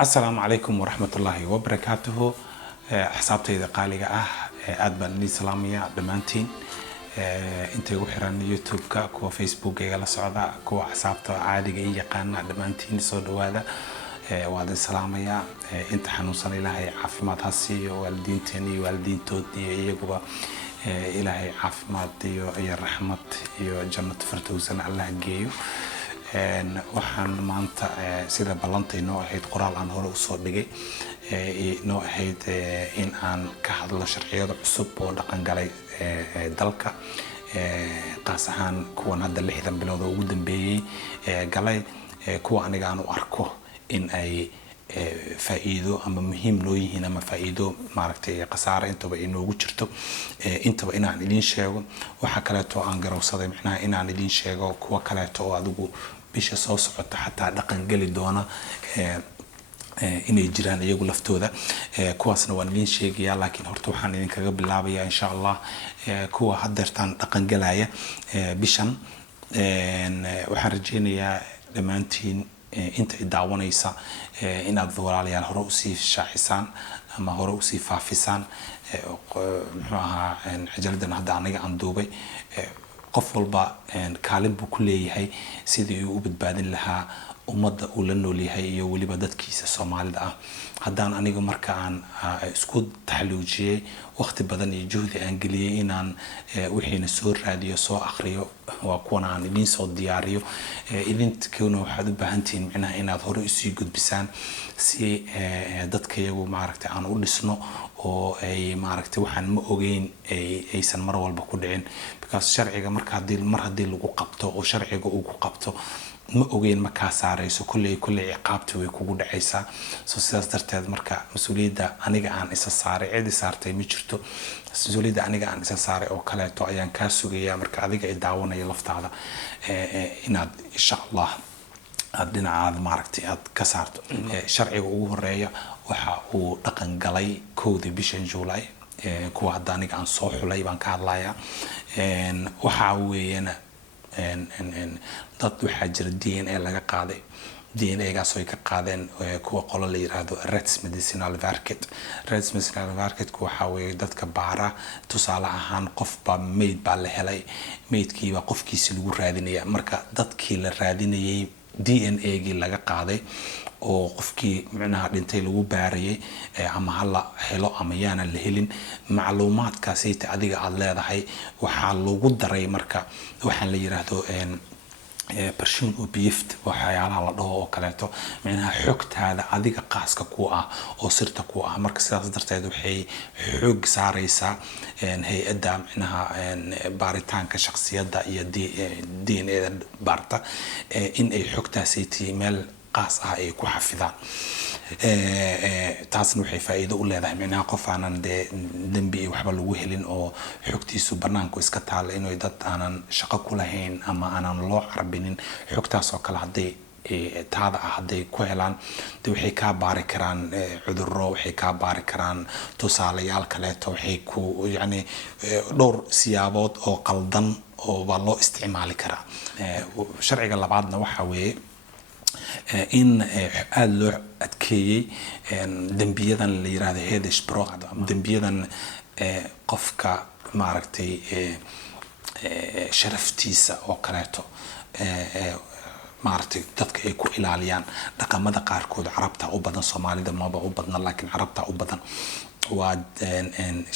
السلام عليكم ورحمة الله وبركاته. حسابتي إذا قالي أدبن لي سلامية دمانتين أنت وحران يوتيوب كوا فيسبوك يلا سعودة كوا حسابته عادي قانا دمانتين صود هذا وهذا سلامية أنت حنوصل إلهي عافمات هسي والدين تاني والدين تودي يجوا إلهي عافمات يا رحمة يا جنة فردوسنا الله جيو waxaan maanta sida balantay noo ahayd qoraal aan hore u soo dhigay noo ahayd in aan ka hadlo sharciyada cusub oo dhaqan galay dalka qaas ahaan kuwan hadda 60 bilood oo ugu dambeeyay galay kuwa aniga aan u arko in ay faa'iido ama muhiim noo yihiin ama faa'iido maaragtay qasaare intaba inoogu jirto intaba inaan idin sheego waxa kale oo aan garowsaday macnaha inaan idin sheego kuwa kale oo adigu bisha soo socota xataa dhaqan gali doona inay jiraan iyagu laftooda kuwaasna waan idin sheegayaa laakiin horta waxaan idin kaga bilaabayaa insha Allah kuwa haddeertaan dhaqan galaya bishan waxaan rajeynayaa dhamaantiin inta daawanaysa inaad walaalayaal hore u sii shaacisaan ama hore u sii faafisaan muxuu ahaa ajaladan hadda aniga aan duubay qof walba kaalin buu ku leeyahay sidii uu u badbaadin lahaa ummadda uu la nool yahay iyo waliba dadkiisa Soomaalida ah haddaan aniga marka aan isku taxaluujiyay waqti badan iyo juhdi aan geliyay inaan wixiina soo raadiyo soo akhriyo waa kuwan aan idin soo diyaariyo idinkeena waxaad u baahan tihiin macnaha inaad hore u sii gudbisaan si dadka iyagu maaragtay aan u dhisno oo ay maaragtay waxaan ma ogeyn aysan mar walba ku dhicin because sharciga marka haddii lagu qabto oo sharciga uu ku qabto ma ogeyn ma ka saarayso kulli ciqaabti way kugu dhacaysaa soo sidaas darteed marka mas'uuliyadda aniga aan isa saaray cid saartay ma jirto mas'uuliyadda aniga aan isa saaray oo kale to ayaan ka sugayaa marka adiga ay daawanaya laftaada inaad insha Allah dhinacaada maaragtay aad ka saarto sharciga ugu horeeya waxa uu dhaqan galay 1 bisha July kuwa hadda aniga aan soo xulay baan ka hadlayaa waxa weeyana dad waxaa jira DNA laga qaaday DNA gaas oo ay ka qaadeen kuwa qolo la yiraahdo Reds Medicinal Verdict waxa weeye dadka baara tusaale ahaan qof ba meyd baa la helay meydkiiba qofkiisa lagu raadinaya marka dadkii la raadinayay DNA-gii laga qaaday oo qofkii macnaha dhintay lagu baarayay ama hala helo ama yaana la helin macluumaadkaas ay adiga aad leedahay waxa lagu daray marka waxaan la yiraahdo برشون وبيفت وحيالها على ضوء وكلاته منها حكت هذا عديق قاسك كوعة أو صرت كوعة مركز درت هذا وحي حق ساريسا إن هي أدم إنها إن بارتان كشخصية دين إذا بارتا إن أي حكتها سيتي مال قاسها أي كوحفظان taasna waxay faa'iido u leedahay macnaha qof aanan dambi waxba lagu helin oo xogtiisu banaanku iska taal inuu dad aanan shaqo ku lahayn ama aanan loo carbinin xogtaas oo kale haday taada haday ku helaan waxay ka baari karaan cudurro waxay ka baari karaan tusaalayaal kale waxay ku yani dhowr siyaabood oo qaldan oo waa loo isticmaali karaa sharciga labaadna waxa weeye in aad loo adkeeyay dambiyadan la yiraahdo Hedeshbrook dambiyadan qofka maaragtay sharaftiisa oo kaleeto maaragtay dadka ay ku ilaaliyaan dhaqamada qaarkood carabta u badan Soomaalida maba u badna laakiin carabta u badan waa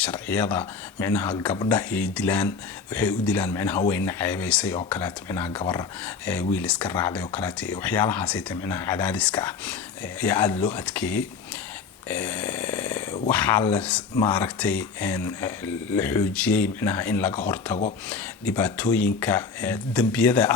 sharciyada macnaha gabdhaha ay dilaan waxay u dilaan macnaha weyna ceebaysay oo kale macnaha gabar wiil iska raacday oo kale waxyaalahaas ay macnaha cadaadiska ayaa aad loo adkeeyay waxa la maaragtay la xoojiyay macnaha in laga hortago dhibaatooyinka dambiyada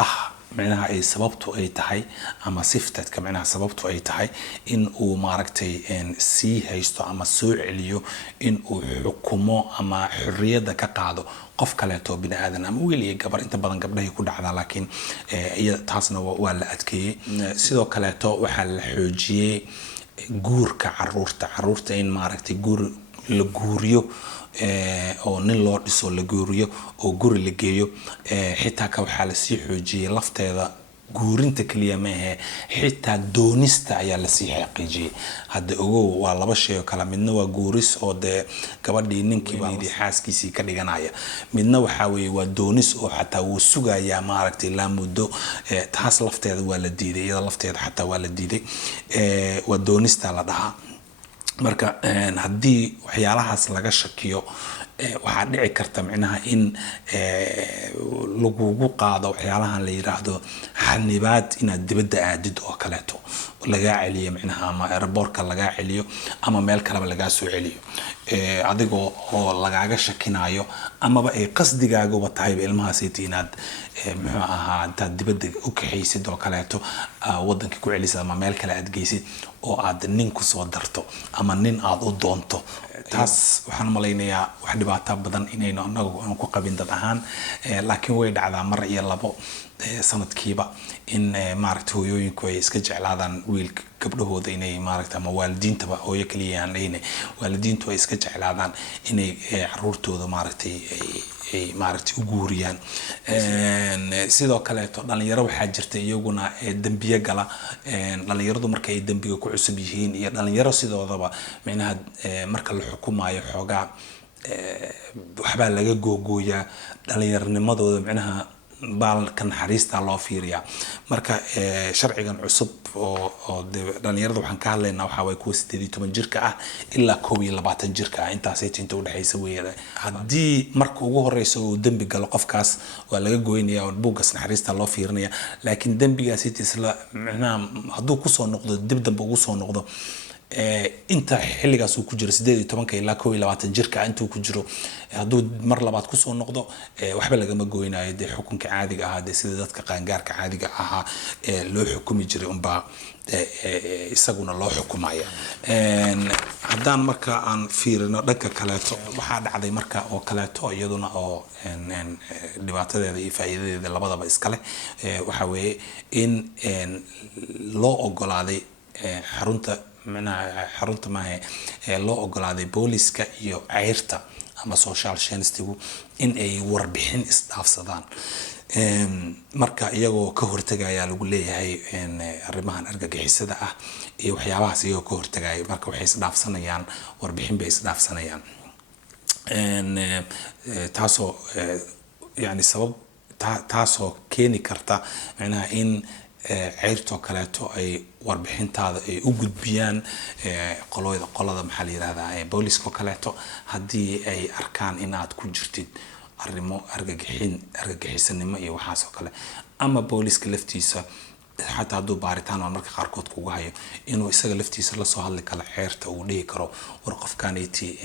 macnaha ay sababtu ay tahay ama siftadka macnaha sababtu ay tahay in uu maaragtay sii haysto ama soo celiyo in uu xukumo ama xurriyada ka qaado qof kale oo bini aadan ama wiil iyo gabar inta badan gabdhaha ku dhacda laakiin taasna waa la adkeeyay sidoo kale waxa la xoojiyay guurka caruurta in maaragtay guur la guuriyo oo nin loo dhiso la guuriyo oo guri la geeyo xitaa ka waxa la sii xoojiyay lafteeda guurinta kaliya ma ahe xitaa doonista ayaa la sii xaqiijiyay hadda ogow waa laba shay oo kala midna waa guuris oo de gabadhii ninkii baa xaaskiisii ka dhiganaya midna waxa weeye waa doonis oo xataa uu sugaya maaragtay la muddo taas lafteeda waa la diiday iyada lafteeda xataa waa la diiday waa doonista la dhahaa marka haddii waxyaalahaas laga shakiyo waxaa dhici karta micnaha in lagugu qaado waxyaalahan la yiraahdo xanibaad inaad dibadda aadid oo kaleeto lagaa celiyo micnaha ama airportka lagaa celiyo ama meel kaleba lagaa soo celiyo adigoo oo lagaaga shakinayo amaba ay qasdigaaguba tahayba ilmahaasiti inaad muxuu ahaa intaad dibadda u kaxaysid oo kaleeto waddanka ku celisid ama meel kale aad geysid oo aad nin ku soo darto ama nin aad u doonto taas waxaan malaynayaa wax dhibaato badan inaynu anagu aan ku qabin dad ahaan laakiin way dhacdaa mar iyo labo sanadkiiba in maaragtay hooyooyinku ay iska jeclaadaan wiilka gabdhahooda inay maaragtay ama waalidiintaba hooyo kaliya aan leeyahay waalidiintu ay iska jeclaadaan inay caruurtooda maaragtay ay maaragtay u guuriyaan sidoo kale dhalinyaro waxaa jirta iyaguna dambiye gala dhalinyaradu marka ay dambiga ku cusub yihiin iyo dhalinyaro sidoodaba micnaha marka la xukumayo xoogaa waxbaa laga googooyaa dhalinyarnimadooda micnaha baalka naxariista loo fiiriyaa marka sharcigan cusub oo dhalinyarada waxaan ka hadlaynaa waxa way kuwa 18 jirka ah ilaa 21 jirka ah intaas ay inta u dhaxaysa weeyada haddii marka ugu horeyso uu dambi galo qofkaas waa laga gooynayaa oo buugas naxariista loo fiirinaya laakiin dambigaas isla macnaha hadduu ku soo noqdo dib dambe ugu soo noqdo inta xilligaas uu ku jiro 18 ilaa 21 jirka intuu ku jiro hadduu mar labaad ku soo noqdo waxba lagama gooynayo de xukunka caadiga ah de sida dadka qaangaarka caadiga ah loo xukumi jiray unba isaguna loo xukumaya haddaan marka aan fiirino dhanka kaleeto waxaa dhacday marka oo kaleeto iyaduna oo dhibaatadeeda iyo faa'iidadeeda labadaba iska leh waxa weeye in loo ogolaaday xarunta maahe loo ogolaaday booliska iyo ceyrta ama social science-tigu in ay warbixin isdhaafsadaan marka iyagoo ka hortagaya lagu leeyahay arrimahan argagixisada ah iyo waxyaabahaas iyagoo ka hortagaya marka waxay isdhaafsanayaan warbixin bay isdhaafsanayaan taasoo yani sabab taasoo keeni karta macnaha in ceyrtoo kaleeto ay warbixintaada ay u gudbiyaan qolada maxaa la yiraahdaa booliska kaleeto haddii ay arkaan inaad ku jirtid arrimo argagixisanimo iyo waxaas oo kale ama booliska laftiisa xataa hadduu baaritaan oo marka qaarkood kugu hayo inuu isaga laftiisa la soo hadli karo ceyrta uu dhihi karo war qofkaanayti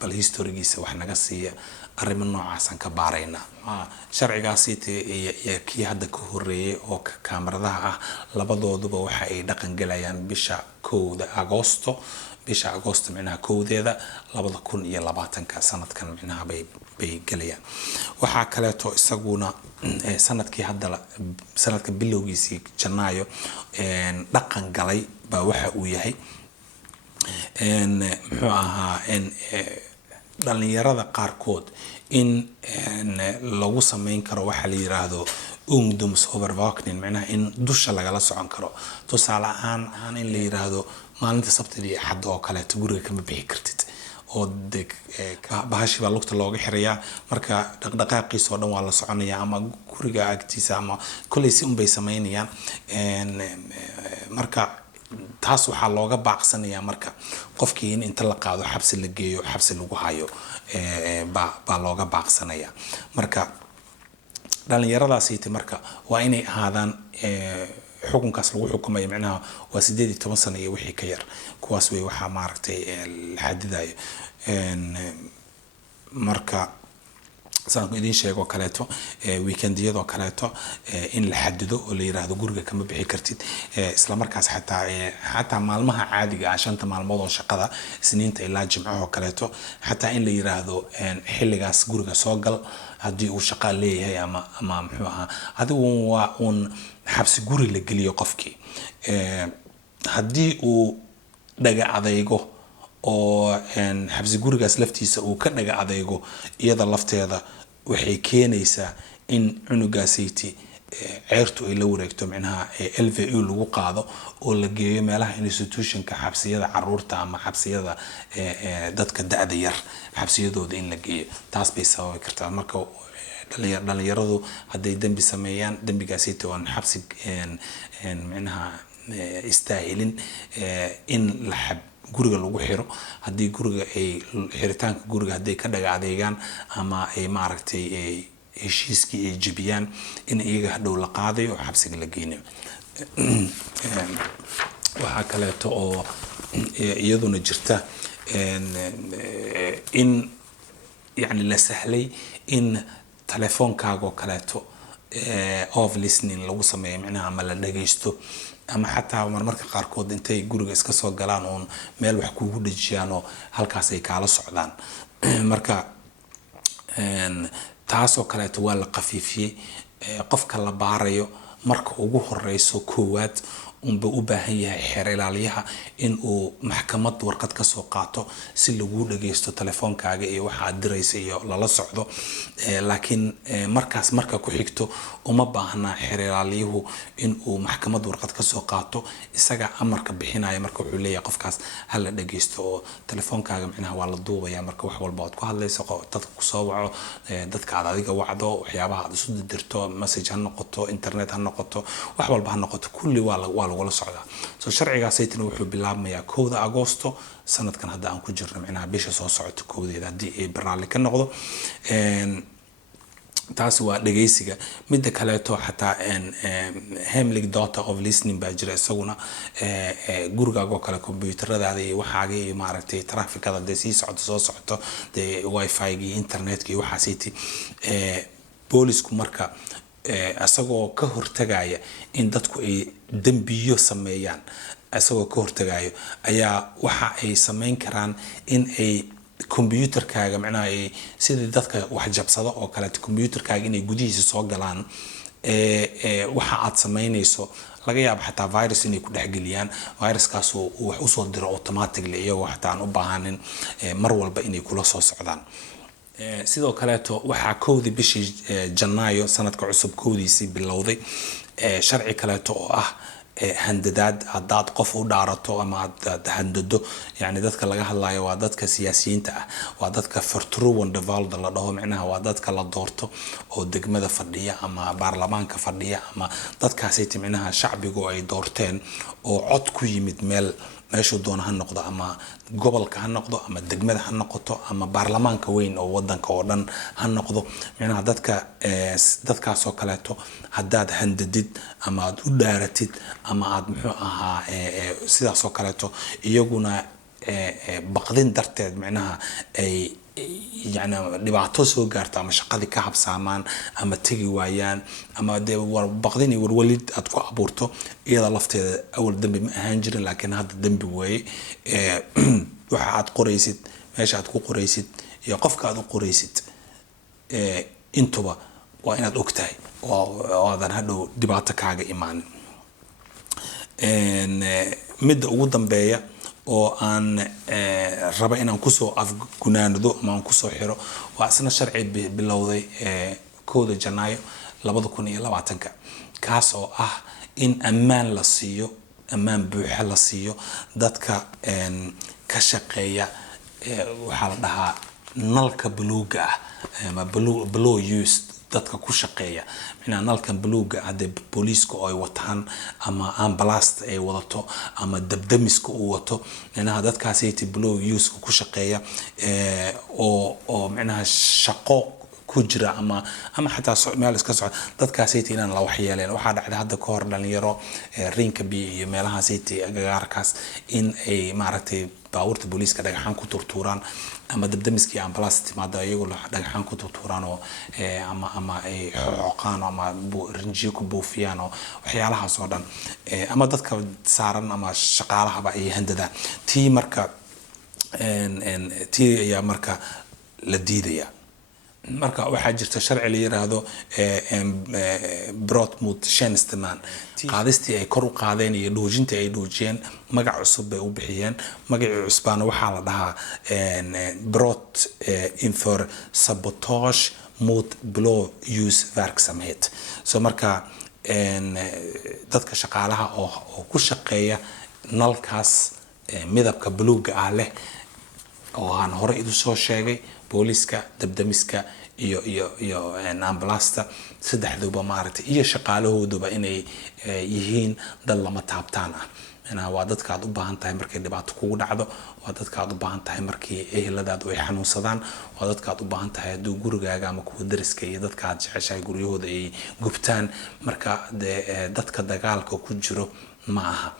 bal historigiisa wax naga siiya arrimo noocaasaan ka baaraynaa sharcigaasi kii hadda ka horeeyay oo kaamaradaha ah labadooduba waxa ay dhaqan galayaan bisha 1 Agoosto micnaha 1deeda 2020 sanadkan micnaha bay galayaan waxaa kaleeto isaguna sanadka bilowgiisii Janaayo dhaqan galay baa waxa uu yahay muxuu ahaa dhalinyarada qaarkood in lagu sameyn karo waxa la yiraahdo ungdomsovervakning macnaha in dusha lagala socon karo tusaale ahaan in la yiraahdo maalinta sabtida iyo axad oo kale guriga kama bixi kartid oo bahashi baa lugta looga xirayaa marka dhaqdhaqaaqiisa oo dhan waa la soconayaa ama guriga agtiisa ama kulay si unbay sameynayaan marka taas waxaa looga baaqsanayaa marka qofkii in inta la qaado xabsi la geeyo xabsi lagu hayo baa looga baaqsanayaa marka dhalinyaradaasi marka waa inay ahaadaan xukunkaas lagu xukumayo macnaha waa 18 sano iyo wixii ka yar kuwaas way waxa maaragtay la xadidayo marka saan idin sheego kaleeto weekendiyada kaleeto in la xadido oo la yiraahdo guriga kama bixi kartid isla markaas xataa maalmaha caadiga ah 5 maalmood oo shaqada isniinta ilaa jimcaha kaleeto xataa in la yiraahdo xilligaas guriga soo gal haddii uu shaqo leeyahay ama muxuu ahaa adigu waa xabsi guri la geliyo qofkii haddii uu dhaga adaygo oo xabsi gurigaas laftiisa uu ka dhaga adaygo iyada lafteeda waxay keenaysaa in cunugaasiti ceyrtu ay la wareegto micnaha LVU lagu qaado oo la geeyo meelaha institutionka xabsiyada caruurta ama xabsiyada dadka da'da yar xabsiyadooda in la geeyo taas bay sababi kartaa marka dhalinyaradu hadday dambi sameeyaan dambigaasita waan xabsi micnaha istaahilin in la guriga lagu xiro haddii guriga ay xiritaanka guriga hadday ka dhaga adeegaan ama ay maaragtay heshiiskii ay jebiyaan in iyaga hadhow la qaadayo oo xabsiga la geynayo waxaa kaleeto oo iyaduna jirta in yani la sahlay in telefoonkaaga oo kaleeto off listening lagu sameeyo micnaha ama la dhageysto ama xataa marmarka qaarkood intay guriga iska soo galaan oo meel wax kugu dhajiyaan oo halkaas ay kala socdaan marka taas oo kaleeto waa la qafiifiyay qofka la baarayo marka ugu horeyso koowaad unba u baahan yahay xeer ilaaliyaha in uu maxkamad warqad ka soo qaato si lagu dhageysto telefoonkaaga iyo waxa aad diraysa iyo lala socdo laakiin markaas marka ku xigto uma baahna xeer ilaaliyuhu in uu maxkamad warqad ka soo qaato isaga amarka bixinaya marka wuxuu leeyahay qofkaas hal la dhageysto oo telefoonkaaga micnaha waa la duubaya marka wax walba aad ku hadlayso dadka ku soo waco dadka aad adiga wacdo waxyaabaha aad isu dirto message ha noqoto internet ha noqoto wax walba ha noqoto kulli waa lagula socdaa soo sharcigaasaytana wuxuu bilaabmayaa 1 Agoosto sanadkan hadda aan ku jirno micnaha bisha soo socota 1 haddii ay barnaamij ka noqdo taas waa dhageysiga midda kaleeto xataa hemlig data of listening baa jira isaguna gurigaaga oo kale kombiyuutaradaada iyo waxaaga iyo maaragtay trafficada dee sii socoto soo socoto dee wifi-ga iyo internetka iyo waxaasiti boolisku marka asagoo ka hortagaya in dadku ay dambiyo sameeyaan asagoo ka hortagayo ayaa waxa ay sameyn karaan in ay computerkaaga macnaha ay sidii dadka wax jabsado oo kale computerkaaga inay gudihiisa soo galaan waxa aad sameynayso laga yaabo xataa virus inay ku dhaxgeliyaan viruskaas oo wax u soo diro automatically iyagoo xataa aan u baahanin mar walba inay kula soo socdaan sidoo kaleeto waxaa 1 bishii Janaayo sanadka cusub 1diisii bilowday sharci kaleeto oo ah handadaad hadaad qof u dhaarato ama aad handado yani dadka laga hadlayo waa dadka siyaasiyiinta ah waa dadka Vertrouwen de Valde la dhaho macnaha waa dadka la doorto oo degmada fadhiya ama baarlamaanka fadhiya ama dadkaasay timicnaha shacbigu ay doorteen oo cod ku yimid meeshu doona ha noqdo ama gobolka ha noqdo ama degmada ha noqoto ama baarlamaanka weyn oo wadanka oo dhan ha noqdo macnaha dadkaas oo kaleeto hadaad handadid ama aad u dhaaratid ama aad muxuu ahaa sidaas oo kaleeto iyaguna baqdin darteed macnaha ay يعني dhibaato soo gaarta ama shaqadii ka habsaamaan ama tagi waayaan ama de baqdini warwalid aad ku abuurto iyada lafteeda awal dambi ma ahaan jirin laakiin hadda dambi way waxa aad qoraysid meesha aad ku qoraysid iyo qofka aad u qoraysid intuba waa inaad ogtahay oo aadan hadhow dhibaato kaaga imaan midda ugu dambeeya oo aan raba inaan ku soo afgunaanado ama aan ku soo xiro waa asna sharci bilowday 1 Janaayo 2020 kaas oo ah in ammaan la siiyo ammaan buuxa la siiyo dadka ka shaqeeya waxa la dhahaa nalka buluuga ah ama blue use dadka ku shaqeeya macnaha nalkan buluuga hadda booliisku ay wataan ama ambulance ay wadato ama dabdamiska uu wato macnaha dadkaas ay blue use ku shaqeeya oo macnaha shaqo ku jira ama xataa meel iska socda dadkaas ay inaan la waxyeeleen waxa dhacday hadda ka hor dhalinyaro rinka bi iyo meelahaas ay agagaarkaas in ay maaragtay baawurta booliiska dhagaxan ku turturaan ama dabdamiskii ambulance timaada iyagoo dhagaxan ku turturaan oo ama ay xoqaan ama rinjiyo ku buufiyaan oo waxyaalahaas oo dhan ama dadka saaran ama shaqaalahaba ay handadaan tii marka ayaa marka la diidaya marka waxaa jirta sharci la yiraahdo Broadmoot Shensteman qaadistii ay kor u qaadeen iyo dhoojintii ay dhoojiyeen magac cusub bay u bixiyeen magacii cusbana waxaa la dhahaa Broad for Sabotage mot blåljusverksamhet. Så marka dadka shaqaalaha oo ku shaqeeya nalkaas midabka buluuga ah leh oo aan hore idu soo sheegay, booliska, dabdamiska iyo ambulasta saddexduba maaragtay iyo shaqaalahooduba inay yihiin dad lama taabtaan ah. waa dadka aad u baahan tahay markay dhibaato kugu dhacdo, waa dadka aad u baahan tahay markii eheladaadu ay xanuunsadaan, waa dadka aad u baahan tahay hadduu gurigaaga ama kuwa dariska iyo dadka aad jeceshahay guryahooda ay gubtaan. marka dadka dagaalka ku jiro ma aha.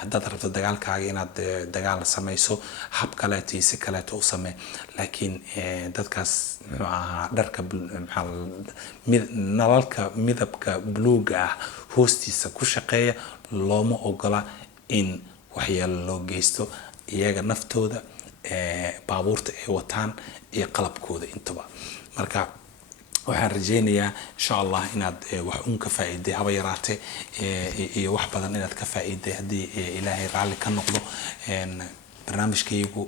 haddaad rabto dagaalkaaga inaad dagaal samayso hab kaleeto iyo si kaleeto u samee, laakiin dadkaas muxuu ahaa dharka nalalka midabka buluuga ah hoostiisa ku shaqeeya looma ogola in waxyaalo loo geysto iyaga naftooda, baabuurta ay wataan iyo qalabkooda intaba. marka waxaan rajeynayaa insha Allah inaad wax un ka faa'iiday haba yaraatee iyo wax badan inaad ka faa'iiday haddii Ilaahay raali ka noqdo. barnaamijkaygu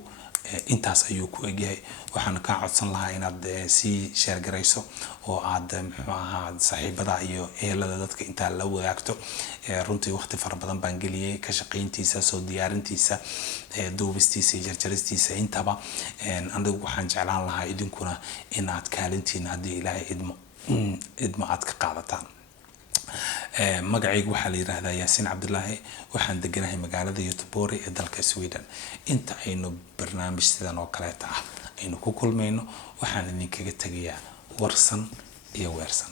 intaas ayuu ku egyahay. waxaan ka codsan lahaa inaad si share garayso oo aad muxuu ahaa saaxiibada iyo ehelada dadka inta la wadaagto. runtii waqti fara badan baan geliyay ka shaqeyntiisa, soo diyaarintiisa, duubistiisa iyo jarjaristiisa intaba. anigu waxaan jeclaan lahaa idinkuna inaad kaalintiina haddii Ilaahay idmo aad ka qaadataan. magacaygu waxaa la yiraahdaa Yaasiin Cabdullaahi. waxaan deganahay magaalada Göteborg ee dalka Sweden. inta aynu barnaamij sidan oo kale ah aynu ku kulmayno waxaan idinkaga tagayaa warsan iyo weersan.